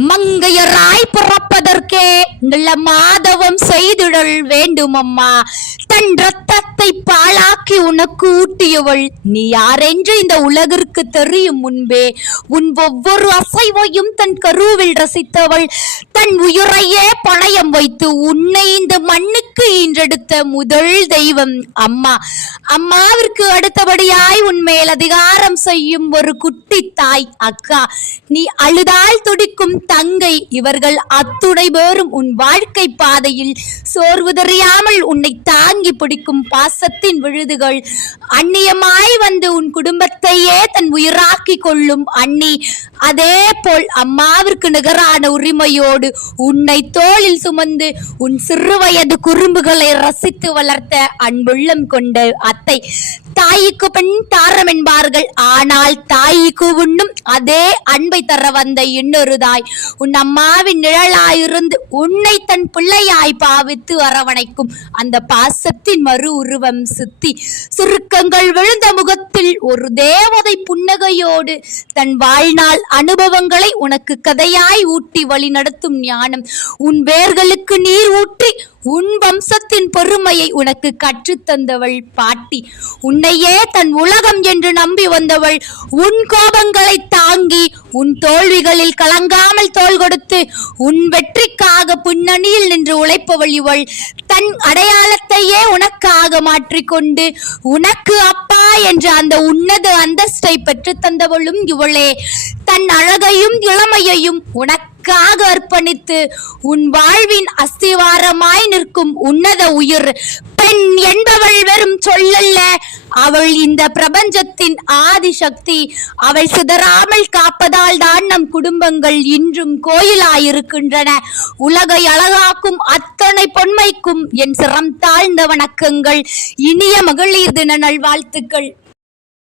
மங்கையராய் பிறப்பதற்கே நல்ல மாதவம் செய்திடல் வேண்டும் அம்மா. தன் ரத்தத்தை பாழாக்கி உனக்கு ஊட்டியவள் நீ யாரென்று இந்த உலகிற்கு தெரியும் முன்பே உன் ஒவ்வொரு அசைவையும் தன் கருவில் ரசித்தவள். தன் உயிரையே பணயம் வைத்து உன்னை இந்த மண்ணுக்கு ஈன்றெடுத்த முதல் தெய்வம் அம்மா. அம்மாவிற்கு அடுத்தபடியாய் உன்மேல் அதிகாரம் செய்யும் ஒரு குட்டி தாய் அக்கா. நீ அழுதால் துடிக்கும் தங்கை. இவர்கள் அத்துணை பேரும் உன் வாழ்க்கை பாதையில் சோர்வு தெரியாமல் உன்னை தாங்கி பிடிக்கும் பாசத்தின் விழுதுகள். அந்நியமாய் வந்து உன் குடும்பத்தையே தன் உயிராக்கி கொள்ளும் அண்ணி. அதே போல் அம்மாவிற்கு நிகரான உரிமையோடு உன்னை தோளில் சுமந்து உன் சிறுவயது குறும்புகளை ரசித்து வளர்த்த அன்புள்ளம் கொண்ட அத்தை. தாய்க்கு பெண் தாரம் என்பார்கள், ஆனால் தாய்க்கு உண்ணும் அதே அன்பை தர வந்த இன்னொரு தாய் உன் அம்மாவின் நிழலாயிருந்து உன்னை தன் பிள்ளையாய் பாவித்து அரவணைக்கும் அந்த பாசத்தின் மறு உருவம் சித்தி. சுருக்கங்கள் விழுந்த முகத்தில் ஒரு தேவதை புன்னகையோடு தன் வாழ்நாள் அனுபவங்களை உனக்கு கதையாய் ஊட்டி வழி நடத்தும் ஞானம். உன் வேர்களுக்கு நீர் ஊற்றி உன் வம்சத்தின் பெருமையை உனக்கு கற்றுத்தந்தவள் பாட்டி. உன்னையே தன் உலகம் என்று நம்பி வந்தவள். உன் கோபங்களை தாங்கி உன் தோல்விகளில் கலங்காமல் தோள் கொடுத்து உன் வெற்றிக்காக பின்னணியில் நின்று உழைப்பவள் இவள். தன் அடையாளத்தையே உனக்காக மாற்றிக்கொண்டு உனக்கு அப்பா என்ற அந்த உன்னத அந்தஸ்தை பெற்று தந்தவளும் இவளே. தன் அழகையும் இளமையையும் உனக்காக அர்ப்பணித்து உன் வாழ்வின் அஸ்திவாரமாய் நிற்கும் உன்னத உயிர். பெண் என்பவள் வெறும் சொல்லல்ல, அவள் இந்த பிரபஞ்சத்தின் ஆதிசக்தி. அவள் சிதறாமல் காப்பதால் தான் நம் குடும்பங்கள் இன்றும் கோயிலாயிருக்கின்றன. உலகை அழகாக்கும் அத்தனை பொன்மைக்கும் என் சிரம் தாழ்ந்த வணக்கங்கள். இனிய மகளிர் தின நல்வாழ்த்துக்கள்.